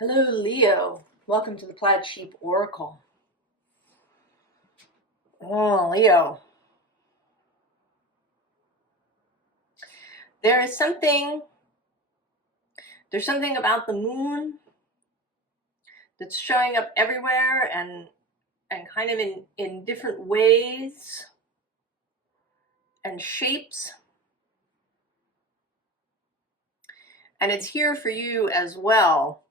Hello, Leo. Welcome to the Plaid Sheep Oracle. Oh, Leo. There's something about the moon that's showing up everywhere and kind of in different ways and shapes. And it's here for you as well.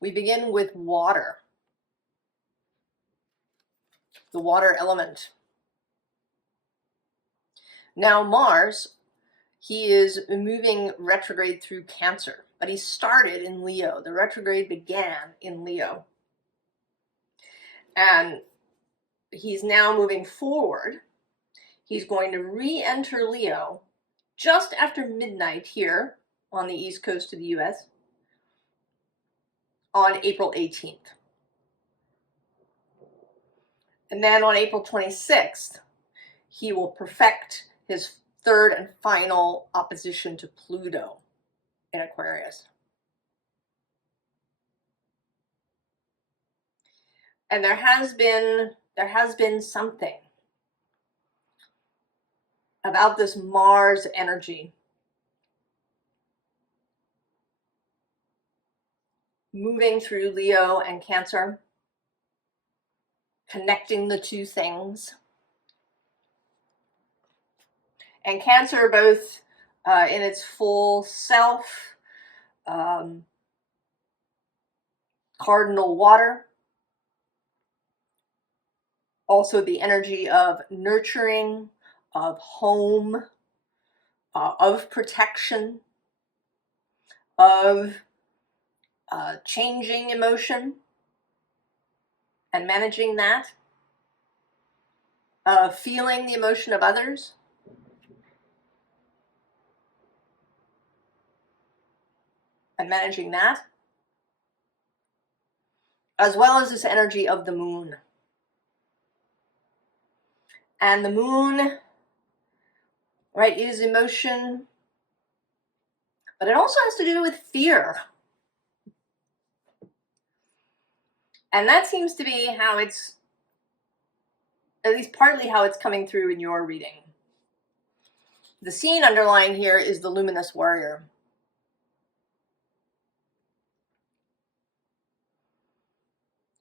We begin with water, the water element. Now Mars, he is moving retrograde through Cancer, but he started in Leo. The retrograde began in Leo. And he's now moving forward. He's going to re-enter Leo just after midnight here on the east coast of the US on April 18th. And then on April 26th, he will perfect his third and final opposition to Pluto in Aquarius. And there has been something about this Mars energy moving through Leo and Cancer, connecting the two things. And Cancer, both in its full self, cardinal water, also the energy of nurturing, of home, of protection, of changing emotion and managing that, feeling the emotion of others, and managing that, as well as this energy of the moon. And the moon, right, is emotion, but it also has to do with fear. And that seems to be how it's, at least partly how it's coming through in your reading. The scene underlying here is the luminous warrior.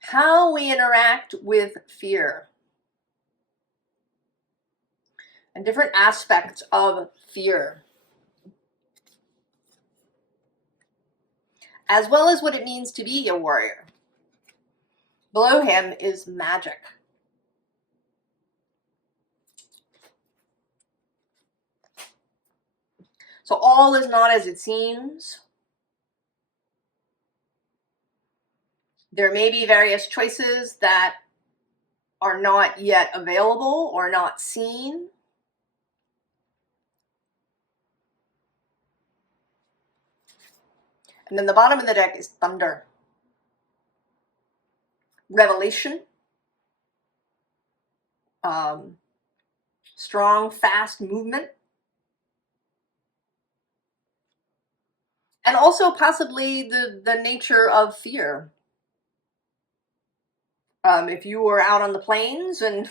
How we interact with fear and different aspects of fear, as well as what it means to be a warrior. Below him is magic. So all is not as it seems. There may be various choices that are not yet available or not seen. And then the bottom of the deck is thunder. Revelation. Strong, fast movement. And also possibly the nature of fear. If you were out on the plains and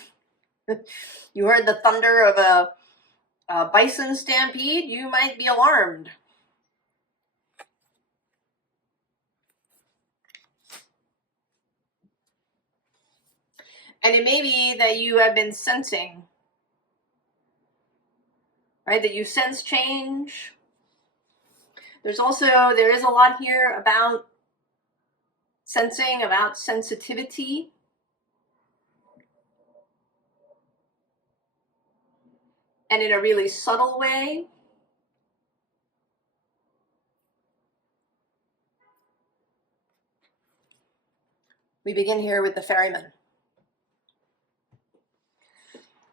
you heard the thunder of a bison stampede, you might be alarmed. And it may be that you have been sensing, right, that you sense change. There is a lot here about sensing, about sensitivity. And in a really subtle way. We begin here with the ferryman.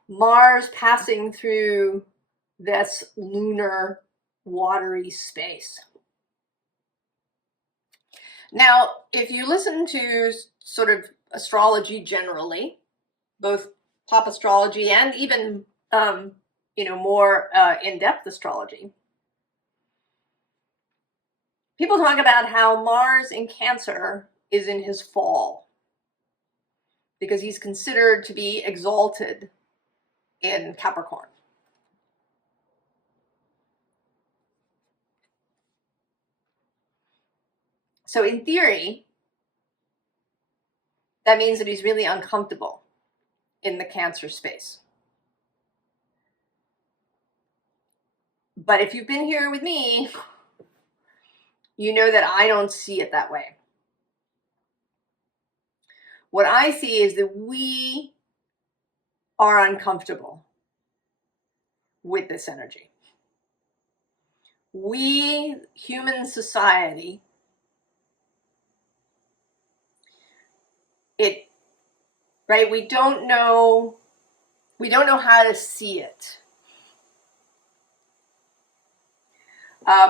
Mars passing through this lunar watery space. Now, if you listen to sort of astrology generally, both pop astrology and even more in-depth astrology, people talk about how Mars in Cancer is in his fall because he's considered to be exalted in Capricorn. So in theory, that means that he's really uncomfortable in the Cancer space. But if you've been here with me, you know that I don't see it that way. What I see is that we are uncomfortable with this energy. We, human society, right? We don't know how to see it.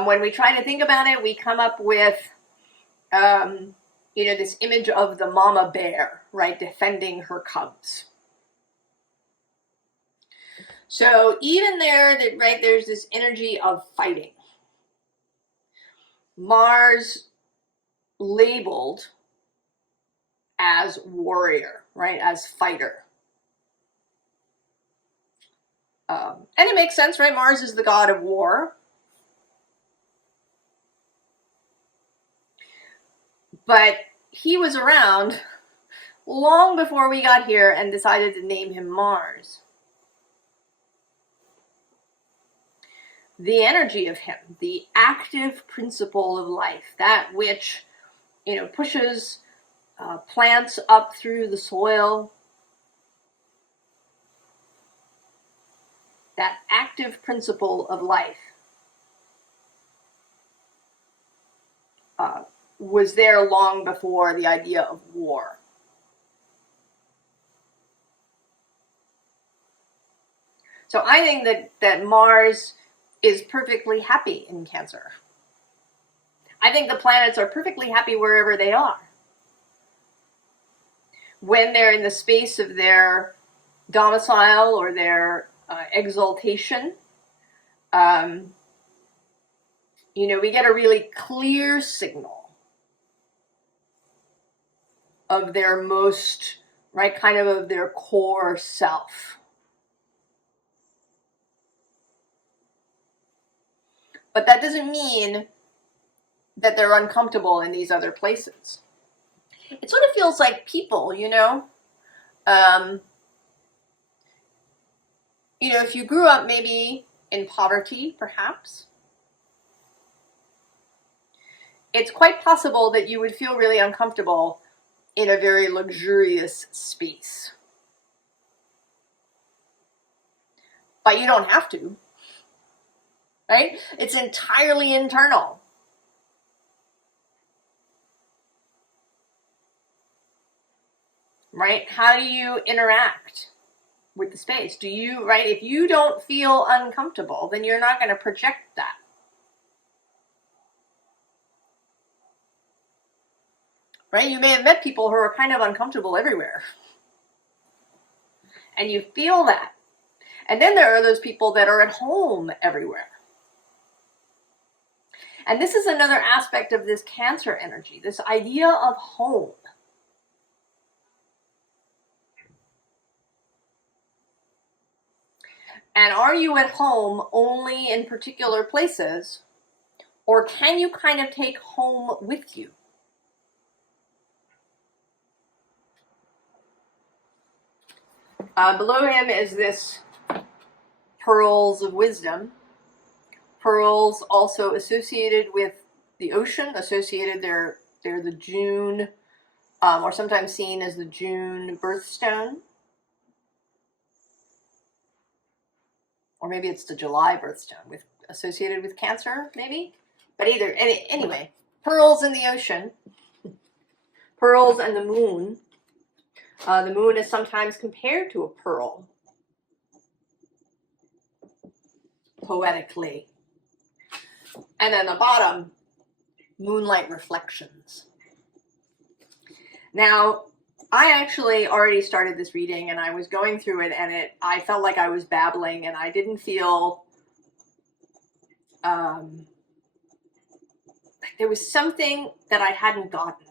When we try to think about it, we come up with, this image of the mama bear, right, defending her cubs. So even there, right, there's this energy of fighting. Mars labeled as warrior, right, as fighter. And it makes sense, right? Mars is the god of war. But he was around long before we got here and decided to name him Mars. The energy of him, the active principle of life, that which, pushes plants up through the soil, that active principle of life was there long before the idea of war. So I think that Mars is perfectly happy in Cancer. I think the planets are perfectly happy wherever they are. When they're in the space of their domicile or their exaltation, we get a really clear signal of their most, right, kind of their core self. But that doesn't mean that they're uncomfortable in these other places. It sort of feels like people, if you grew up maybe in poverty, perhaps, it's quite possible that you would feel really uncomfortable in a very luxurious space. But you don't have to, right? It's entirely internal. Right? How do you interact with the space? Right? If you don't feel uncomfortable, then you're not going to project that. Right? You may have met people who are kind of uncomfortable everywhere. And you feel that. And then there are those people that are at home everywhere. And this is another aspect of this Cancer energy, this idea of home. And are you at home only in particular places, or can you kind of take home with you? Below him is this pearls of wisdom. Pearls also associated with the ocean, they're the June, or sometimes seen as the June birthstone. Or maybe it's the July birthstone, associated with Cancer, maybe? But anyway, pearls in the ocean, pearls and the moon. The moon is sometimes compared to a pearl, poetically. And then the bottom, moonlight reflections. Now, I actually already started this reading and I was going through it and I felt like I was babbling and I didn't feel there was something that I hadn't gotten.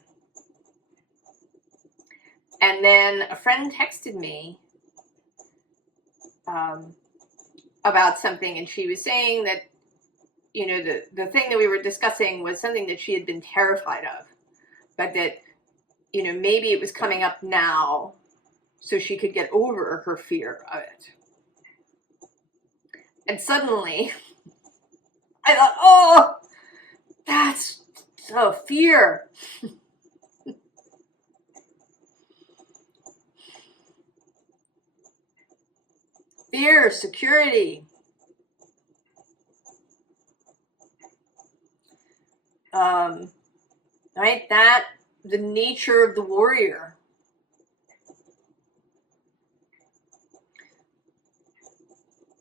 And then a friend texted me about something, and she was saying that, you know, the thing that we were discussing was something that she had been terrified of, but that, you know, maybe it was coming up now so she could get over her fear of it. And suddenly I thought, oh, that's so fear. Fear, security. Right? That, the nature of the warrior.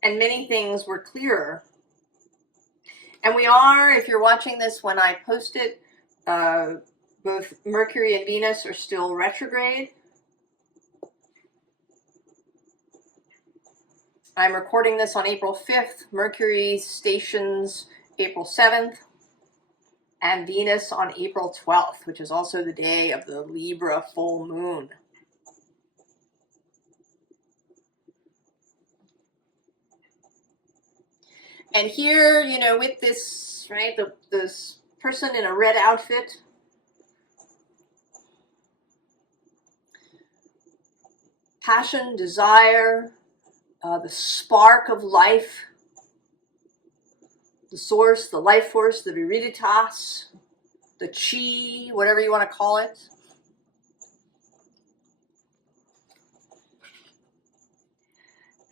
And many things were clearer. And we are, if you're watching this when I post it, both Mercury and Venus are still retrograde. I'm recording this on April 5th. Mercury stations April 7th. And Venus on April 12th, which is also the day of the Libra full moon. And here, you know, with this, right, this person in a red outfit, passion, desire, the spark of life, the source, the life force, the viriditas, the chi, whatever you want to call it.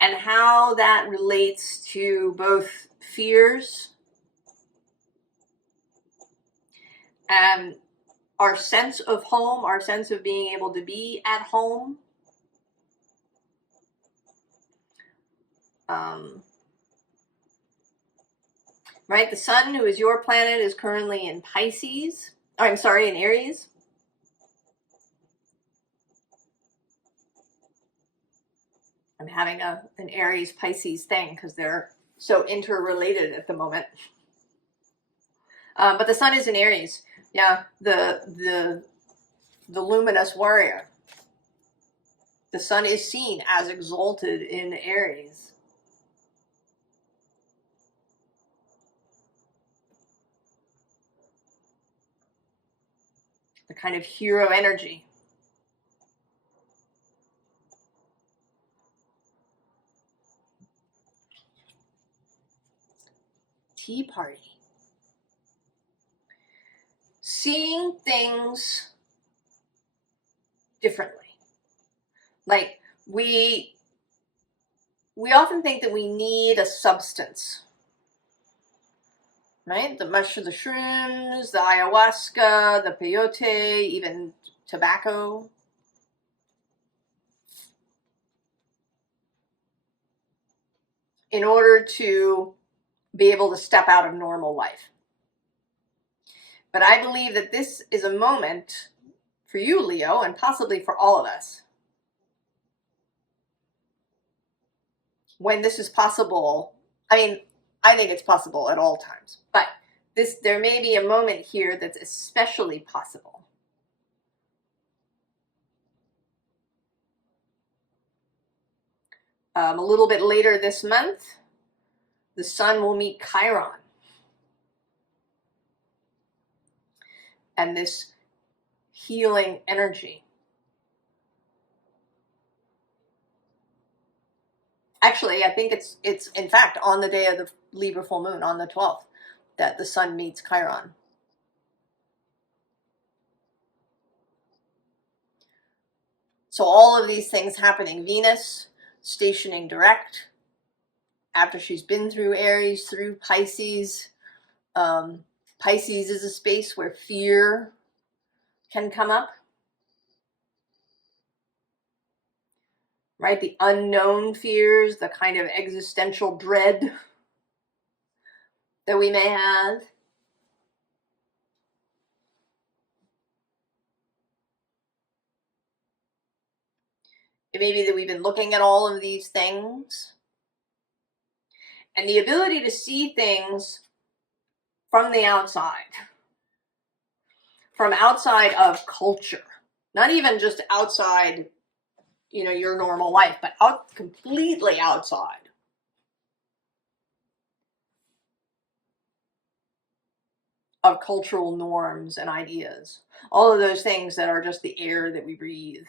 And how that relates to both fears and our sense of home, our sense of being able to be at home. Right, the sun, who is your planet, is currently in Pisces. Oh, I'm sorry, in Aries. I'm having an Aries Pisces thing because they're so interrelated at the moment. But the sun is in Aries. Yeah, the luminous warrior. The sun is seen as exalted in Aries. The kind of hero energy. Tea party. Seeing things differently. Like we often think that we need a substance, right? The shrooms, the ayahuasca, the peyote, even tobacco. In order to be able to step out of normal life. But I believe that this is a moment for you, Leo, and possibly for all of us, when this is possible. I mean, I think it's possible at all times, but there may be a moment here that's especially possible. A little bit later this month, the sun will meet Chiron. And this healing energy. Actually, I think it's in fact on the day of the Libra full moon, on the 12th, that the sun meets Chiron. So all of these things happening. Venus stationing direct after she's been through Aries, through Pisces. Pisces is a space where fear can come up. Right? The unknown fears, the kind of existential dread that we may have. It may be that we've been looking at all of these things. And the ability to see things from the outside. from outside of culture, not even just outside, you know, your normal life, but completely outside. Of cultural norms and ideas. All of those things that are just the air that we breathe.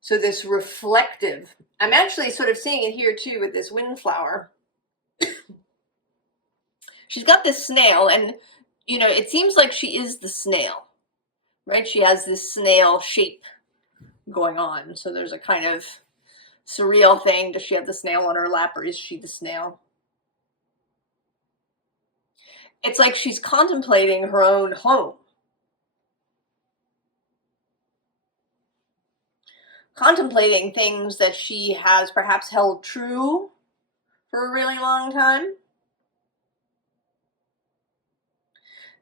So this reflective, I'm actually sort of seeing it here too with this windflower. She's got this snail, and you know, it seems like she is the snail, right? She has this snail shape going on. So there's a kind of surreal thing. Does she have the snail on her lap, or is she the snail? It's like she's contemplating her own home. Contemplating things that she has perhaps held true for a really long time.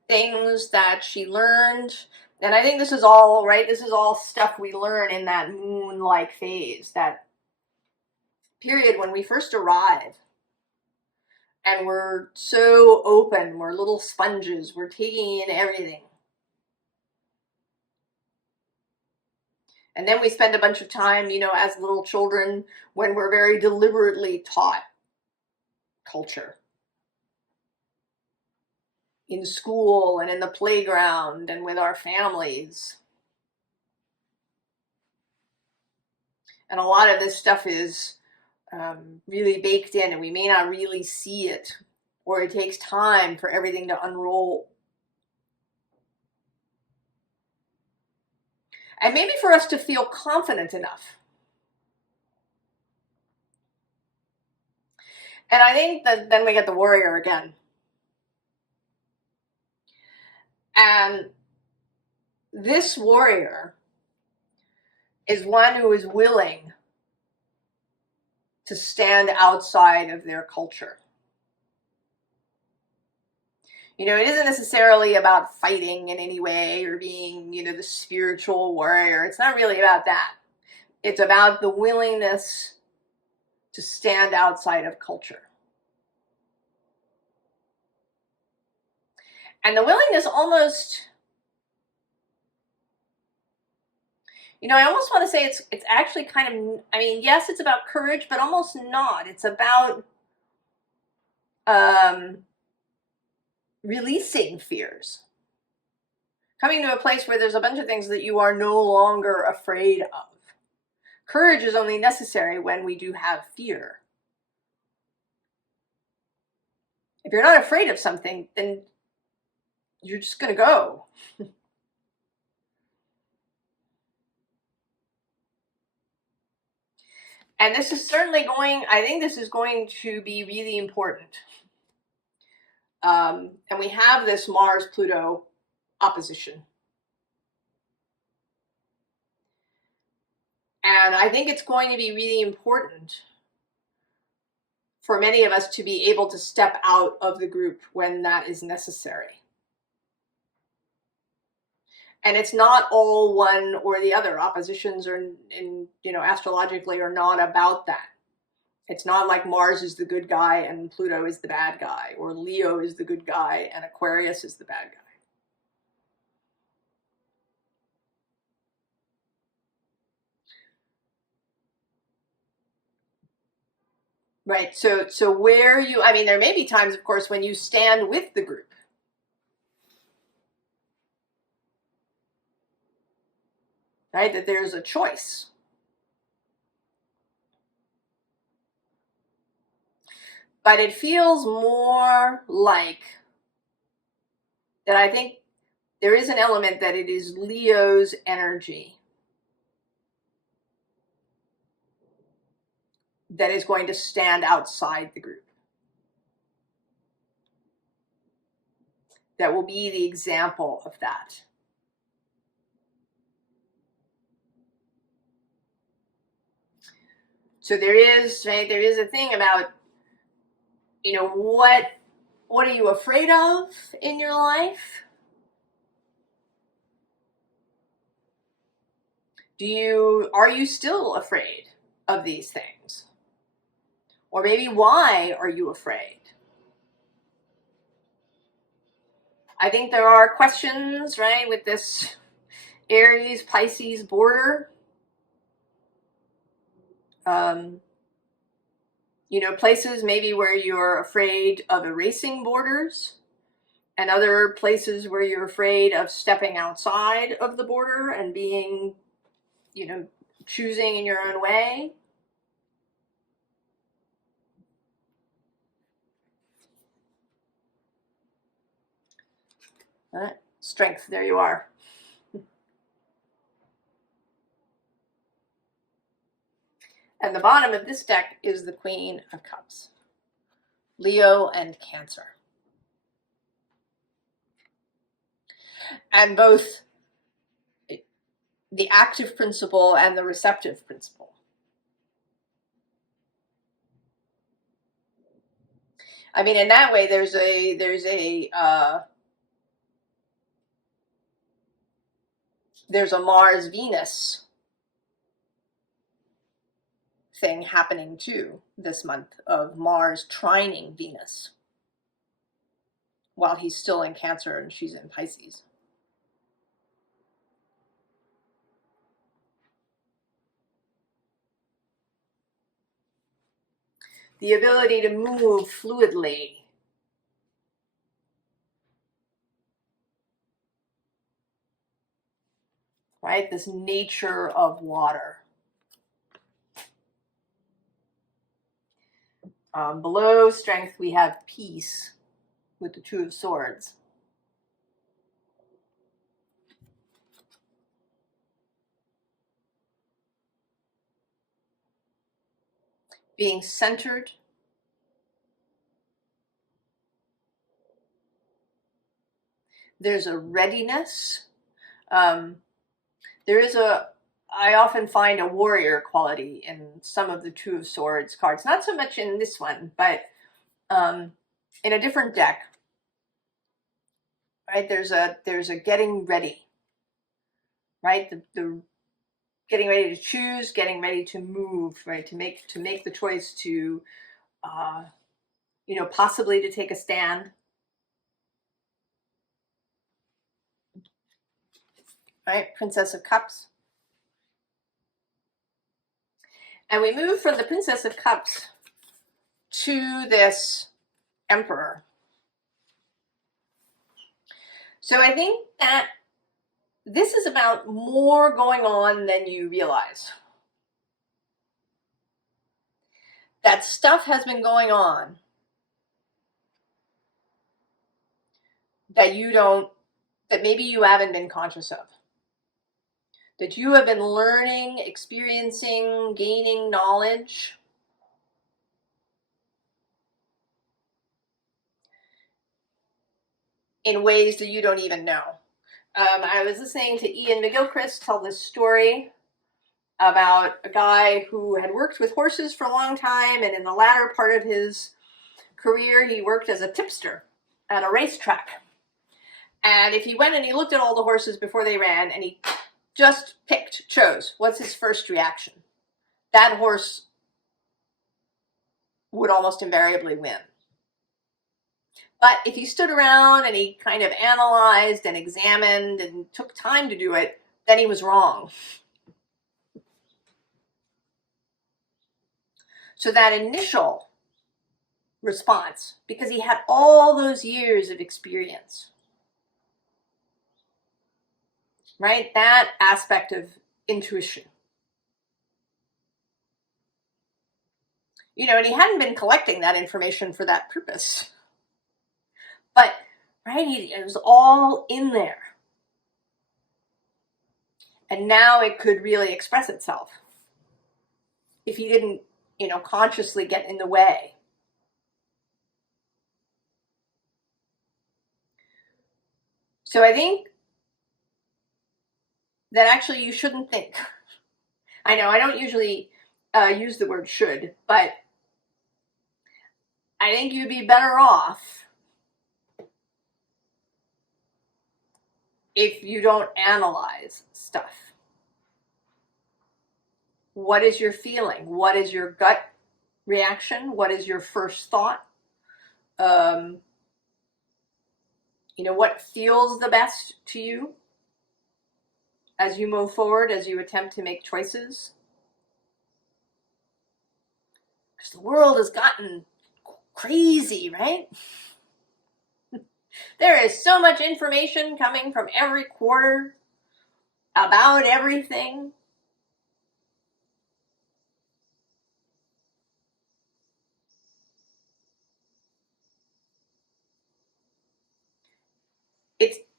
Things that she learned. And I think this is all, right? This is all stuff we learn in that moon-like phase, that period when we first arrive. And we're so open, we're little sponges, we're taking in everything. And then we spend a bunch of time, you know, as little children when we're very deliberately taught culture. In school and in the playground and with our families. And a lot of this stuff is really baked in, and we may not really see it, or it takes time for everything to unroll. And maybe for us to feel confident enough. And I think that then we get the warrior again. And this warrior is one who is willing to stand outside of their culture. You know, it isn't necessarily about fighting in any way or being, you know, the spiritual warrior. It's not really about that. It's about the willingness to stand outside of culture. And the willingness almost, you know, I almost want to say it's actually kind of, I mean, yes, it's about courage, but almost not. It's about releasing fears. Coming to a place where there's a bunch of things that you are no longer afraid of. Courage is only necessary when we do have fear. If you're not afraid of something, then you're just going to go. And this is certainly going, I think this is going to be really important. And we have this Mars-Pluto opposition. And I think it's going to be really important for many of us to be able to step out of the group when that is necessary. And it's not all one or the other. Oppositions are, in, you know, astrologically are not about that. It's not like Mars is the good guy and Pluto is the bad guy, or Leo is the good guy and Aquarius is the bad guy. Right, so where you, I mean, there may be times, of course, when you stand with the group. Right, that there's a choice. But it feels more like that I think there is an element that it is Leo's energy that is going to stand outside the group. That will be the example of that. So there is, right, there is a thing about, you know, what are you afraid of in your life? Are you still afraid of these things? Or maybe why are you afraid? I think there are questions, right, with this Aries Pisces border. You know, places maybe where you're afraid of erasing borders, and other places where you're afraid of stepping outside of the border and being, you know, choosing in your own way. Strength, there you are. And the bottom of this deck is the Queen of Cups. Leo and Cancer. And both the active principle and the receptive principle. I mean, in that way, there's a Mars-Venus thing happening too this month, of Mars trining Venus while he's still in Cancer and she's in Pisces. The ability to move fluidly. Right? This nature of water. Below strength, we have peace with the Two of Swords. Being centered. There's a readiness. I often find a warrior quality in some of the Two of Swords cards. Not so much in this one, but in a different deck. Right? There's a getting ready. Right? The getting ready to choose, getting ready to move, right? To make the choice to, you know, possibly to take a stand. Right? Princess of Cups. And we move from the Princess of Cups to this Emperor. So I think that this is about more going on than you realize. That stuff has been going on that maybe you haven't been conscious of. That you have been learning, experiencing, gaining knowledge. In ways that you don't even know. I was listening to Ian McGilchrist tell this story about a guy who had worked with horses for a long time, and in the latter part of his career, he worked as a tipster at a racetrack. And if he went and he looked at all the horses before they ran, and he just chose, what's his first reaction? That horse would almost invariably win. But if he stood around and he kind of analyzed and examined and took time to do it, then he was wrong. So that initial response, because he had all those years of experience, right? That aspect of intuition. You know, and he hadn't been collecting that information for that purpose. But, right, it was all in there. And now it could really express itself if he didn't, you know, consciously get in the way. So I think that actually you shouldn't think. I know I don't usually use the word should, but I think you'd be better off if you don't analyze stuff. What is your feeling? What is your gut reaction? What is your first thought? What feels the best to you as you move forward, as you attempt to make choices? Because the world has gotten crazy, right? There is so much information coming from every quarter about everything.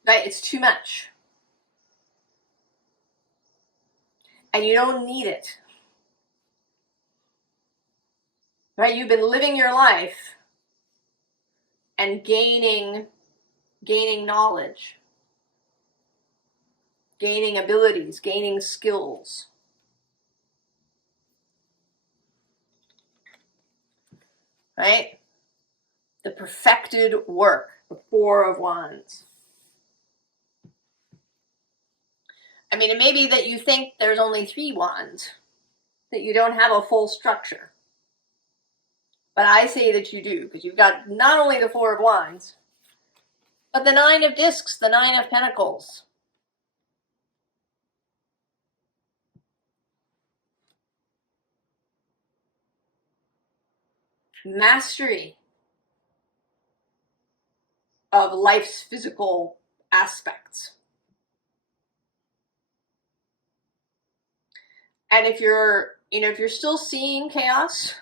It's too much. And you don't need it. Right? You've been living your life and gaining knowledge, gaining abilities, gaining skills. Right? The perfected work, the Four of Wands. I mean, it may be that you think there's only 3 wands, that you don't have a full structure. But I say that you do, because you've got not only the Four of Wands, but the 9 of Discs, the 9 of Pentacles. Mastery of life's physical aspects. And if you're still seeing chaos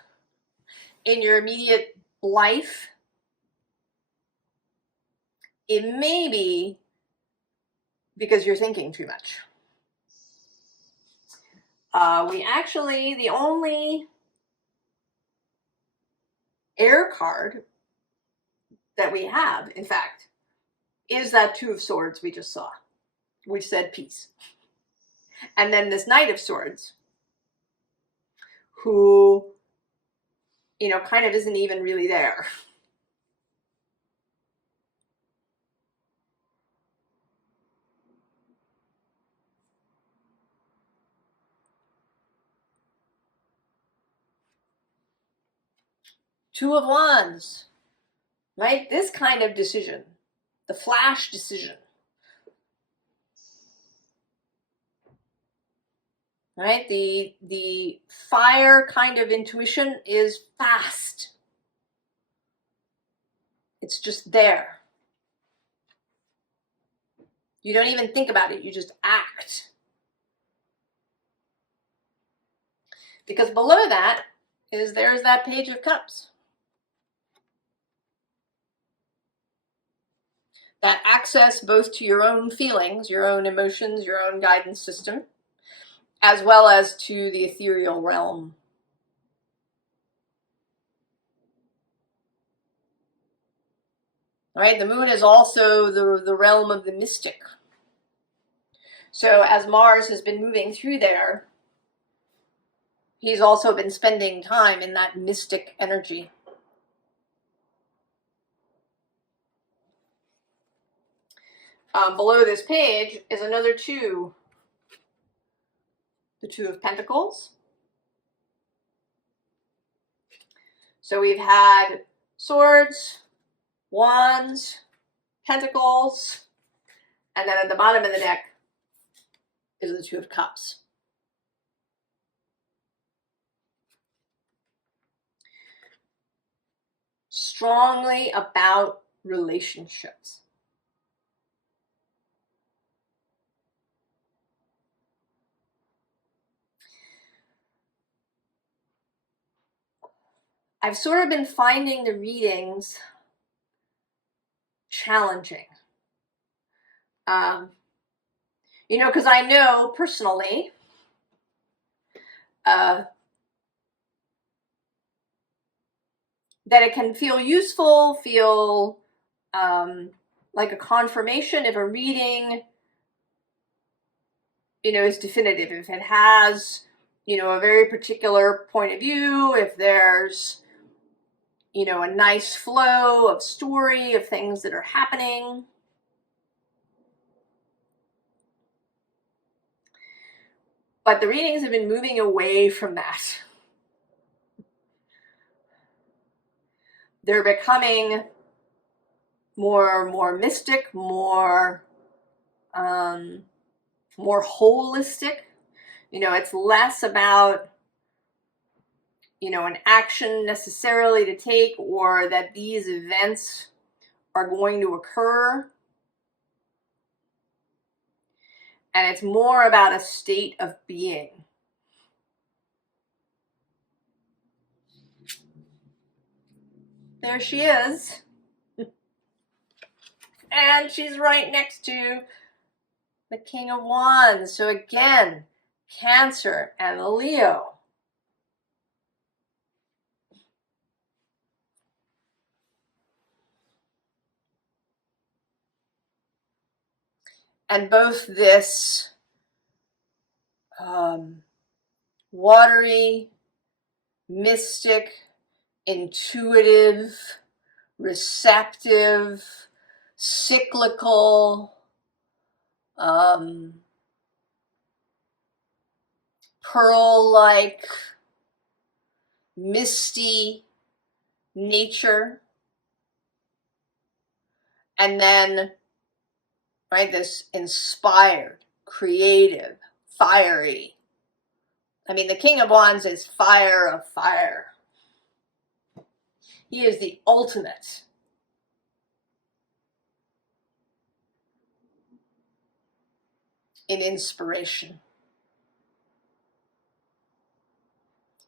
in your immediate life, it may be because you're thinking too much. The only air card that we have, in fact, is that Two of Swords we just saw, which said peace. And then this Knight of Swords, who, kind of isn't even really there. Two of Wands, right? This kind of decision, the flash decision, right? The fire kind of intuition is fast. It's just there. You don't even think about it, you just act. Because below that there's that Page of Cups. That access both to your own feelings, your own emotions, your own guidance system, as well as to the ethereal realm. Right? The moon is also the realm of the mystic. So as Mars has been moving through there, he's also been spending time in that mystic energy. Below this page is another 2. The Two of Pentacles. So we've had Swords, Wands, Pentacles, and then at the bottom of the deck is the Two of Cups. Strongly about relationships. I've sort of been finding the readings challenging. Because I know personally that it can feel useful, feel like a confirmation if a reading, is definitive. If it has, a very particular point of view, if there's, a nice flow of story, of things that are happening. But the readings have been moving away from that. They're becoming more mystic, more holistic. You know, it's less about, you know, an action necessarily to take, or that these events are going to occur. And it's more about a state of being. There she is. And she's right next to the King of Wands. So again, Cancer and Leo. And both this watery, mystic, intuitive, receptive, cyclical, pearl-like, misty nature. And then, right, this inspired, creative, fiery. I mean, the King of Wands is fire of fire. He is the ultimate in inspiration.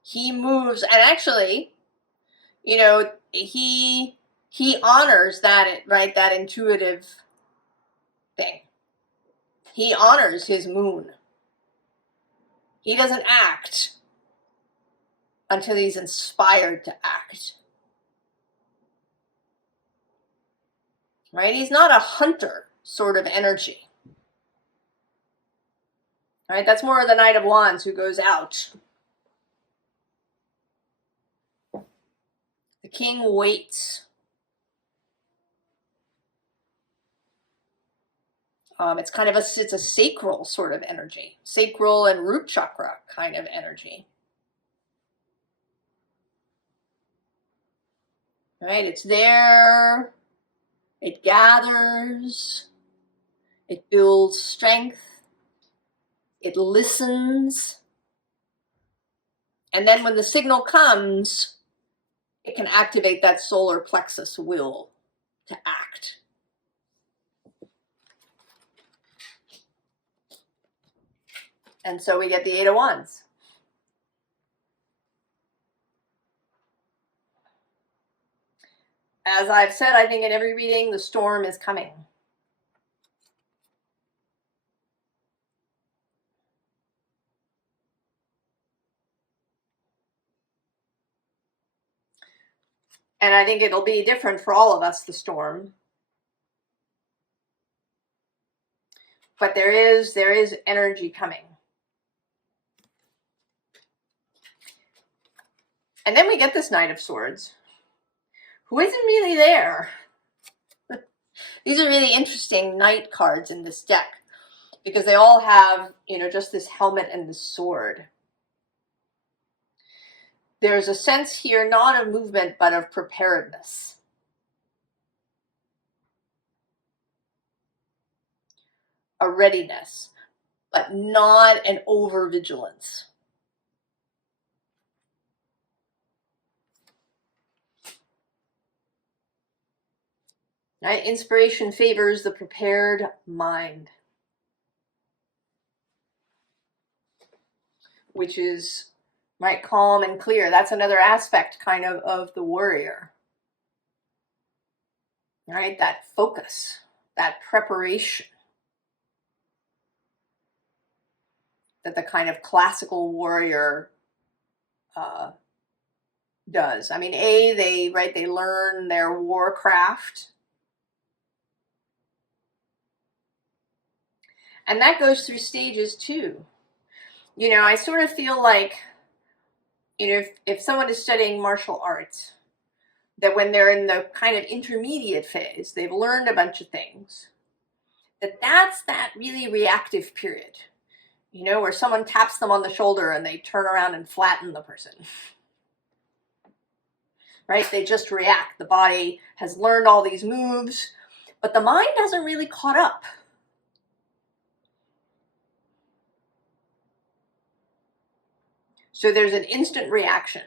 He moves, and actually, you know, he honors that, right, that intuitive thing. He honors his moon. He doesn't act until he's inspired to act. Right? He's not a hunter sort of energy. Right? That's more of the Knight of Wands who goes out. The King waits. It's kind of it's a sacral sort of energy. Sacral and root chakra kind of energy. Right? It's there. It gathers. It builds strength. It listens. And then when the signal comes, it can activate that solar plexus will to act. And so we get the Eight of Wands. As I've said, I think in every reading, the storm is coming. And I think it'll be different for all of us, the storm. But there is energy coming. And then we get this Knight of Swords, who isn't really there. These are really interesting knight cards in this deck, because they all have, you know, just this helmet and this sword. There's a sense here not of movement, but of preparedness. A readiness, but not an over-vigilance. Right? Inspiration favors the prepared mind, which is, right, calm and clear. That's another aspect kind of the warrior. Right? That focus, that preparation that the kind of classical warrior does. I mean, they learn their warcraft. And that goes through stages too. You know, I sort of feel like, you know, if someone is studying martial arts, that when they're in the kind of intermediate phase, they've learned a bunch of things, that's that really reactive period. You know, where someone taps them on the shoulder and they turn around and flatten the person. Right? They just react. The body has learned all these moves, but the mind hasn't really caught up. So there's an instant reaction.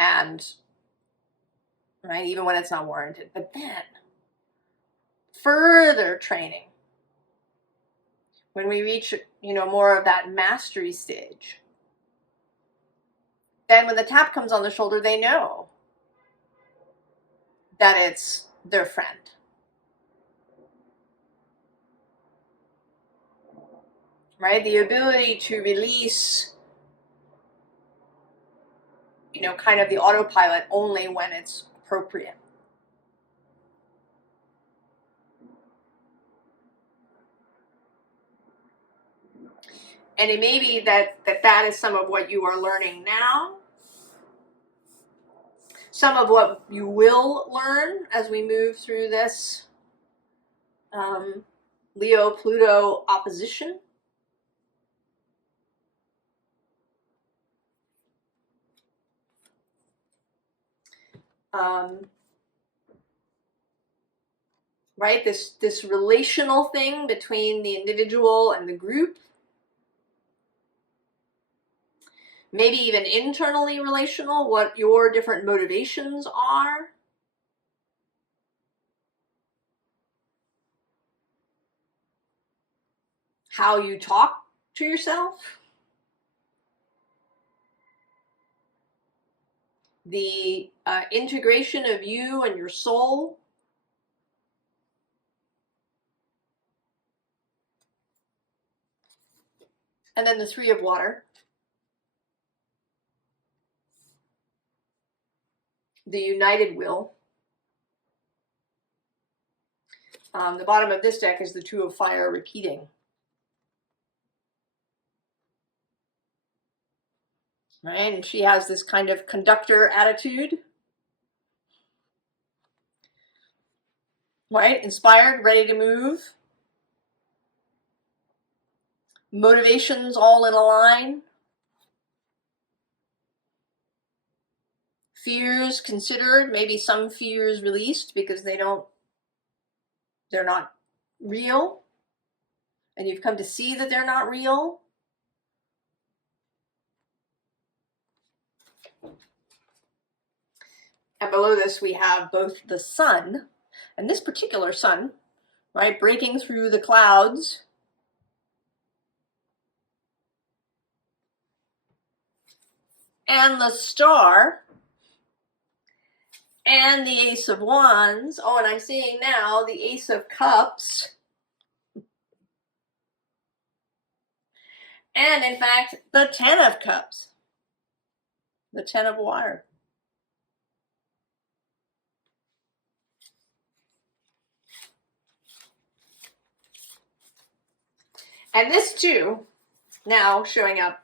And, right, even when it's not warranted. But then, further training, when we reach, you know, more of that mastery stage, then when the tap comes on the shoulder, they know that it's their friend. Right? The ability to release, you know, kind of the autopilot only when it's appropriate. And it may be that is some of what you are learning now. Some of what you will learn as we move through this Leo-Pluto opposition. Right, this relational thing between the individual and the group. Maybe even internally relational, what your different motivations are. How you talk to yourself. The integration of you and your soul. And then the Three of Water. The United Will. The bottom of this deck is the Two of Fire repeating. Right, and she has this kind of conductor attitude. Right, inspired, ready to move. Motivations all in a line. Fears considered, maybe some fears released because they're not real. And you've come to see that they're not real. And below this we have both the sun, and this particular sun, right, breaking through the clouds. And the star. And the Ace of Wands. Oh, and I'm seeing now the Ace of Cups. And in fact, the Ten of Cups. The Ten of Water. And this too, now showing up,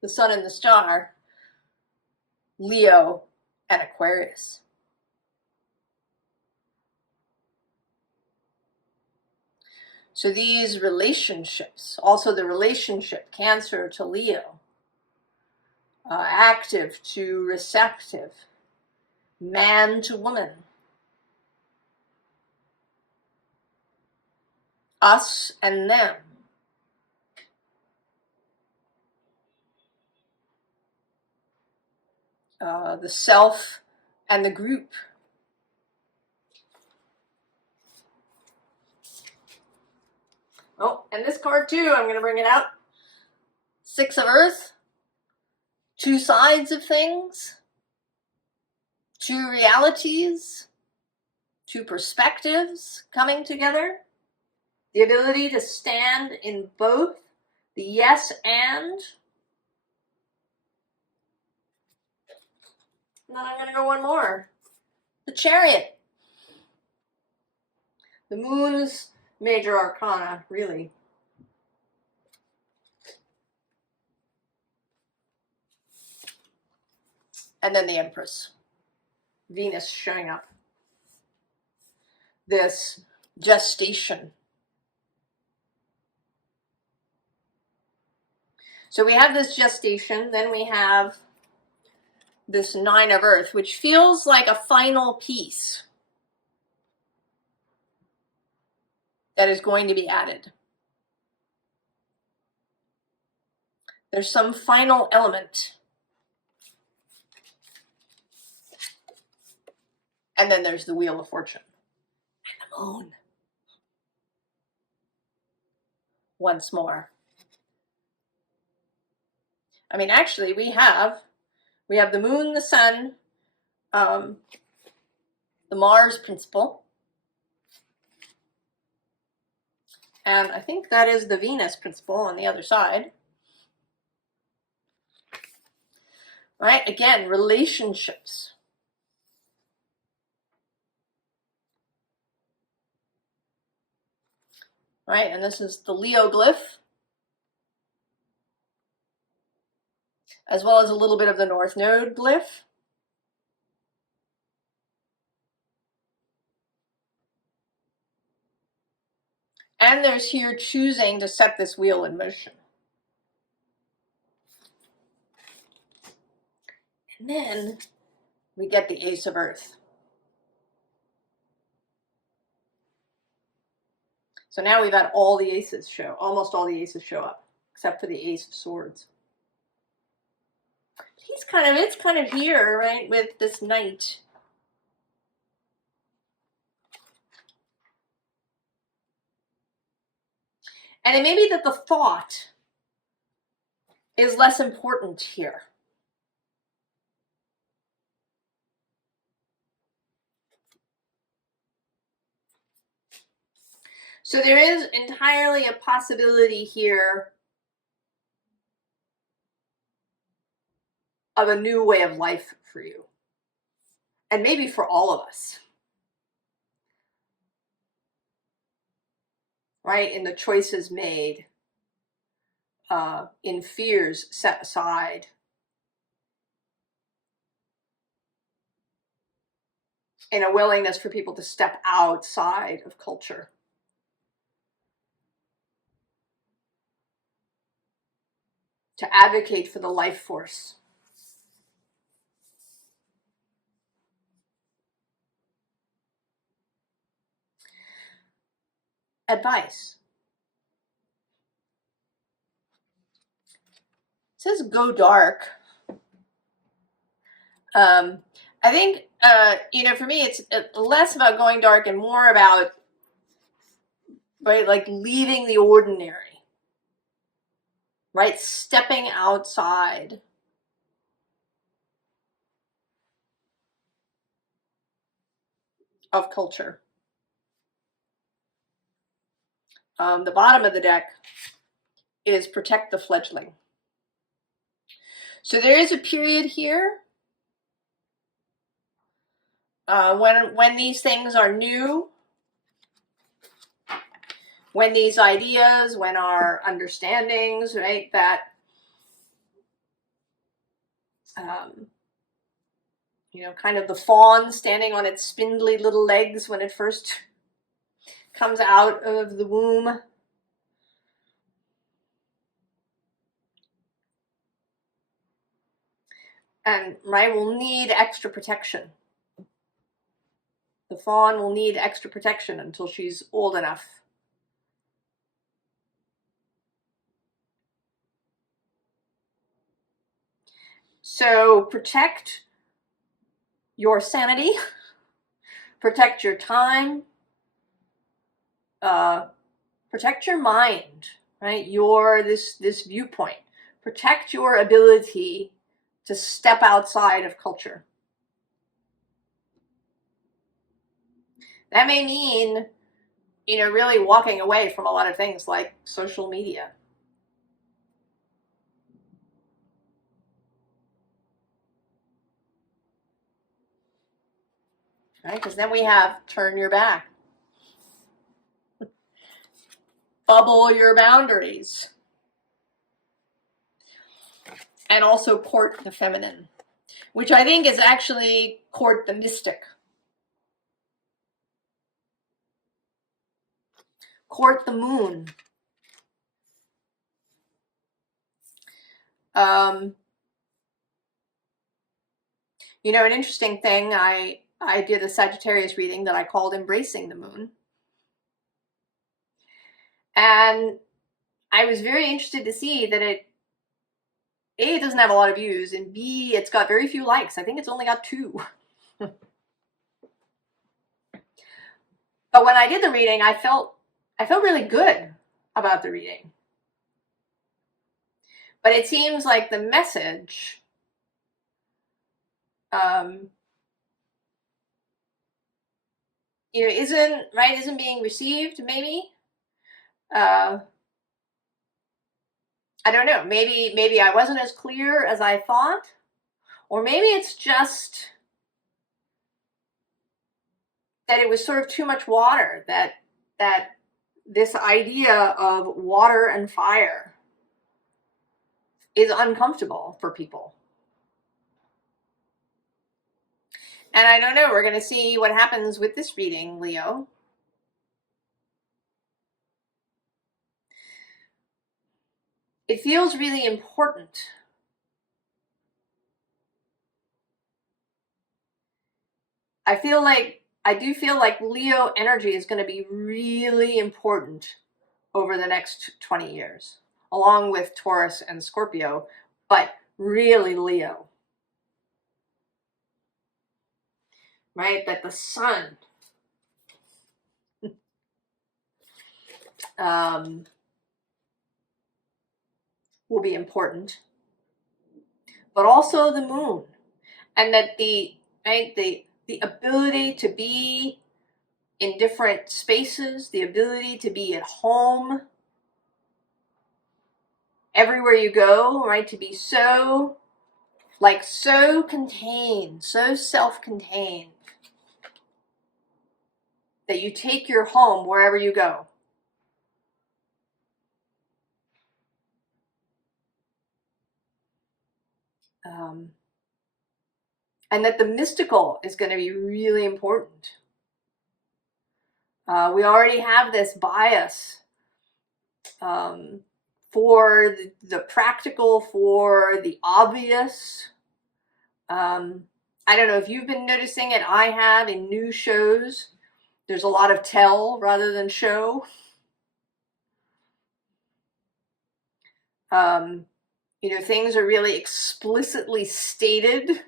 the sun and the star, Leo and Aquarius. So these relationships, also the relationship, Cancer to Leo, active to receptive, man to woman, us and them. The self and the group. Oh, and this card too, I'm going to bring it out. Six of Earth. Two sides of things. Two realities. Two perspectives coming together. The ability to stand in both. The yes and. And then I'm going to go one more. The Chariot. The Moon's major arcana, really. And then the Empress. Venus showing up. This gestation. So we have this gestation, then we have this 9 of Earth, which feels like a final piece that is going to be added. There's some final element. And then there's the Wheel of Fortune. And the moon. Once more. I mean, actually, we have the moon, the sun, the Mars principle. And I think that is the Venus principle on the other side. Right? Again, relationships. Right? And this is the Leo glyph, as well as a little bit of the North Node glyph. And there's here choosing to set this wheel in motion. And then we get the Ace of Earth. So now we've had all the aces show, almost all the aces show up, except for the Ace of Swords. It's kind of here, right, with this Knight. And it may be that the thought is less important here. So there is entirely a possibility here of a new way of life for you. And maybe for all of us. Right? In the choices made, in fears set aside. In a willingness for people to step outside of culture. To advocate for the life force. Advice. It says go dark. I think, for me, it's less about going dark and more about, right, like leaving the ordinary, right? Stepping outside. Of culture. The bottom of the deck is protect the fledgling. So there is a period here when these things are new, when these ideas, when our understandings, right, that kind of the fawn standing on its spindly little legs when it first comes out of the womb. And right, will need extra protection. The fawn will need extra protection until she's old enough. So protect your sanity, protect your time, protect your mind, right? This viewpoint. Protect your ability to step outside of culture. That may mean, really walking away from a lot of things like social media. Right? Because then we have turn your back. Bubble your boundaries. And also court the feminine, which I think is actually court the mystic. Court the moon. You know, an interesting thing, I did a Sagittarius reading that I called Embracing the Moon. And I was very interested to see that it doesn't have a lot of views, and B, it's got very few likes. I think it's only got 2. But when I did the reading, I felt really good about the reading. But it seems like the message you know, isn't being received, maybe. I don't know, maybe I wasn't as clear as I thought, or maybe it's just that it was sort of too much water, that this idea of water and fire is uncomfortable for people. And I don't know, we're going to see what happens with this reading, Leo. It feels really important. I do feel like Leo energy is going to be really important over the next 20 years, along with Taurus and Scorpio, but really Leo. Right? That the sun will be important, but also the moon, and that the ability to be in different spaces, the ability to be at home, everywhere you go, right? To be so contained, so self-contained, that you take your home wherever you go. And that the mystical is going to be really important. We already have this bias for the practical, for the obvious. I don't know if you've been noticing it. I have, in new shows. There's a lot of tell rather than show. You know, things are really explicitly stated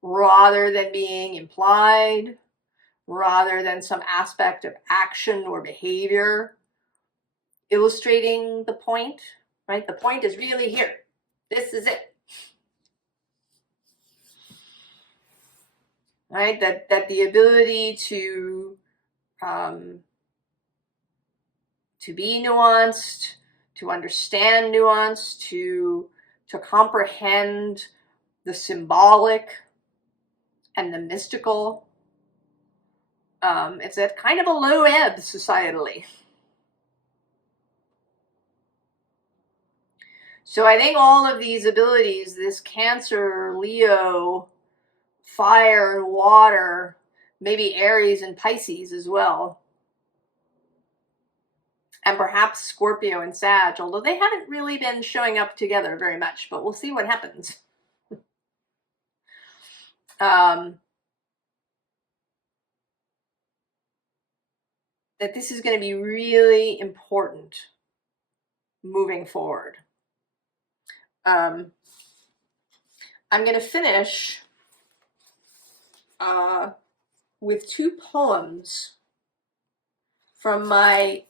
rather than being implied, rather than some aspect of action or behavior illustrating the point, right? The point is really here. This is it. Right? That the ability to be nuanced, to understand nuance, to comprehend the symbolic and the mystical. It's at kind of a low ebb societally. So I think all of these abilities, this Cancer, Leo, fire and water, maybe Aries and Pisces as well, and perhaps Scorpio and Sag, although they haven't really been showing up together very much, but we'll see what happens. That this is going to be really important moving forward. I'm going to finish with 2 poems from my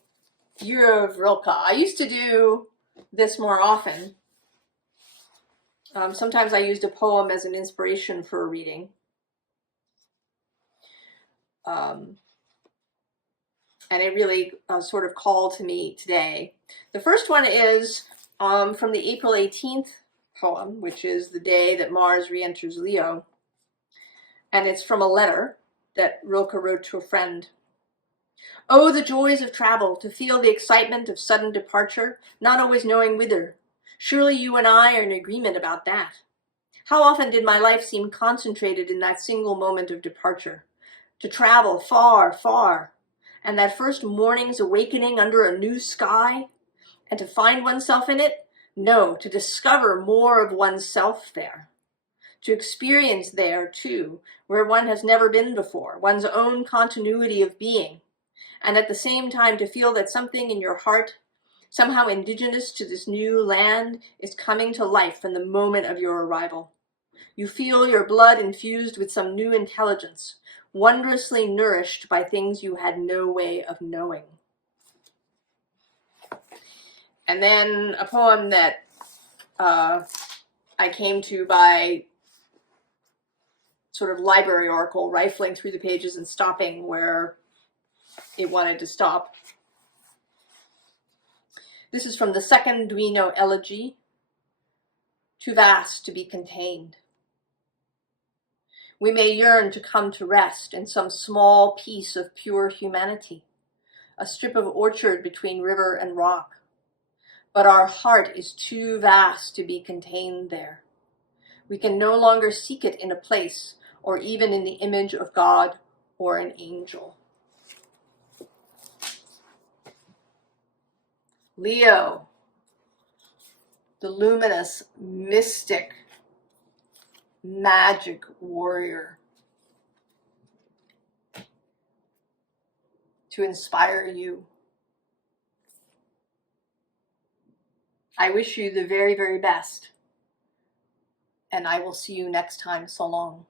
Year of Rilke. I used to do this more often. Sometimes I used a poem as an inspiration for a reading. And it really sort of called to me today. The first one is from the April 18th poem, which is the day that Mars re-enters Leo. And it's from a letter that Rilke wrote to a friend. Oh, the joys of travel, to feel the excitement of sudden departure, not always knowing whither. Surely you and I are in agreement about that. How often did my life seem concentrated in that single moment of departure? To travel far, far, and that first morning's awakening under a new sky, and to find oneself in it, No, to discover more of oneself there, to experience there too, where one has never been before, one's own continuity of being, and at the same time to feel that something in your heart, somehow indigenous to this new land, is coming to life from the moment of your arrival. You feel your blood infused with some new intelligence, wondrously nourished by things you had no way of knowing. And then a poem that I came to by sort of library oracle, rifling through the pages and stopping where it wanted to stop. This is from the second Duino elegy, Too Vast to be Contained. We may yearn to come to rest in some small piece of pure humanity, a strip of orchard between river and rock. But our heart is too vast to be contained there. We can no longer seek it in a place, or even in the image of God or an angel. Leo, the luminous, mystic, magic warrior, to inspire you. I wish you the very, very best, and I will see you next time. So long.